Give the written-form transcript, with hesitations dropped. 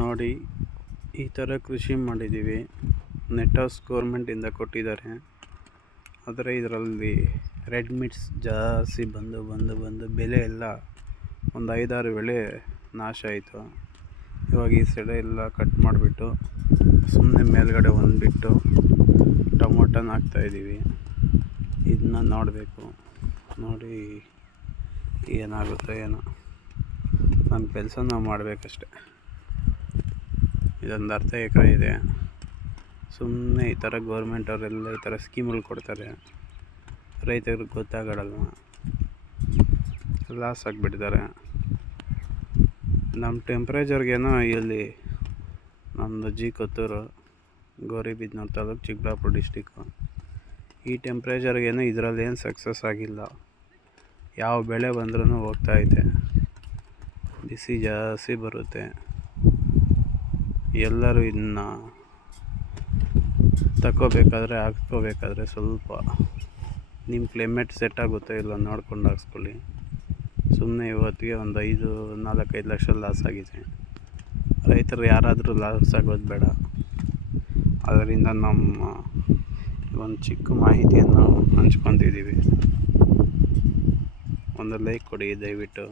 ನೋಡಿ, ಈ ಥರ ಕೃಷಿ ಮಾಡಿದ್ದೀವಿ. ನೆಟ್ ಹೌಸ್ ಗೌರ್ಮೆಂಟಿಂದ ಕೊಟ್ಟಿದ್ದಾರೆ. ಆದರೆ ಇದರಲ್ಲಿ ರೆಡ್ ಮಿಟ್ಸ್ ಜಾಸ್ತಿ ಬಂದು ಬೆಲೆ ಎಲ್ಲ ಒಂದು 5-6 ಬೆಳೆ ನಾಶ ಆಯಿತು. ಇವಾಗ ಈ ಸೈಡೆ ಎಲ್ಲ ಕಟ್ ಮಾಡಿಬಿಟ್ಟು ಸುಮ್ಮನೆ ಮೇಲ್ಗಡೆ ಒಂದು ಬಿಟ್ಟು ಟೊಮೊಟೊನ ಹಾಕ್ತಾಯಿದ್ದೀವಿ. ಇದನ್ನ ನೋಡಬೇಕು. ನೋಡಿ ಏನಾಗುತ್ತೋ ಏನೋ. ನಮ್ಮ ಕೆಲಸ ನಾವು ಮಾಡಬೇಕಷ್ಟೆ. ಇದೊಂದು ಅರ್ಧ ಎಕರೆ ಇದೆ. ಸುಮ್ಮನೆ ಈ ಥರ ಗೌರ್ಮೆಂಟ್ ಅವರೆಲ್ಲ ಈ ಥರ ಸ್ಕೀಮ್ಗಳು ಕೊಡ್ತಾರೆ. ರೈತರಿಗೆ ಗೊತ್ತಾಗಲ್ಲ, ಲಾಸ್ ಆಗಿಬಿಟ್ಟಿದ್ದಾರೆ. ನಮ್ಮ ಟೆಂಪ್ರೇಚರ್ಗೇನೋ ಇಲ್ಲಿ ನಮ್ಮದು ಕೊತ್ತೂರು, ಗೌರಿಬಿದನೂರು ತಾಲೂಕು, ಚಿಕ್ಕಬಳ್ಳಾಪುರ ಡಿಸ್ಟಿಕ್ಕು. ಈ ಟೆಂಪ್ರೇಚರ್ಗೇನೋ ಇದರಲ್ಲೇನು ಸಕ್ಸಸ್ ಆಗಿಲ್ಲ. ಯಾವ ಬೆಳೆ ಬಂದ್ರೂ ಹೋಗ್ತಾಯಿದೆ. ಬಿಸಿ ಜಾಸ್ತಿ ಬರುತ್ತೆ. ಎಲ್ಲರೂ ಇದನ್ನ ಹಾಕ್ಕೋಬೇಕಾದ್ರೆ ಸ್ವಲ್ಪ ನಿಮ್ಮ ಕ್ಲೈಮೇಟ್ ಸೆಟ್ ಆಗುತ್ತೋ ಇಲ್ಲ ನೋಡ್ಕೊಂಡು ಹಾಕ್ಸ್ಕೊಳ್ಳಿ. ಸುಮ್ಮನೆ ಇವತ್ತಿಗೆ ಒಂದು 4-5 ಲಕ್ಷ ಲಾಸ್ ಆಗಿದೆ. ರೈತರು ಯಾರಾದರೂ ಲಾಸ್ ಆಗೋದು ಬೇಡ. ಅದರಿಂದ ನಮ್ಮ ಒಂದು ಚಿಕ್ಕ ಮಾಹಿತಿಯನ್ನು ಹಂಚ್ಕೊತಿದ್ದೀವಿ. ಒಂದು ಲೈಕ್ ಕೊಡಿ ದಯವಿಟ್ಟು.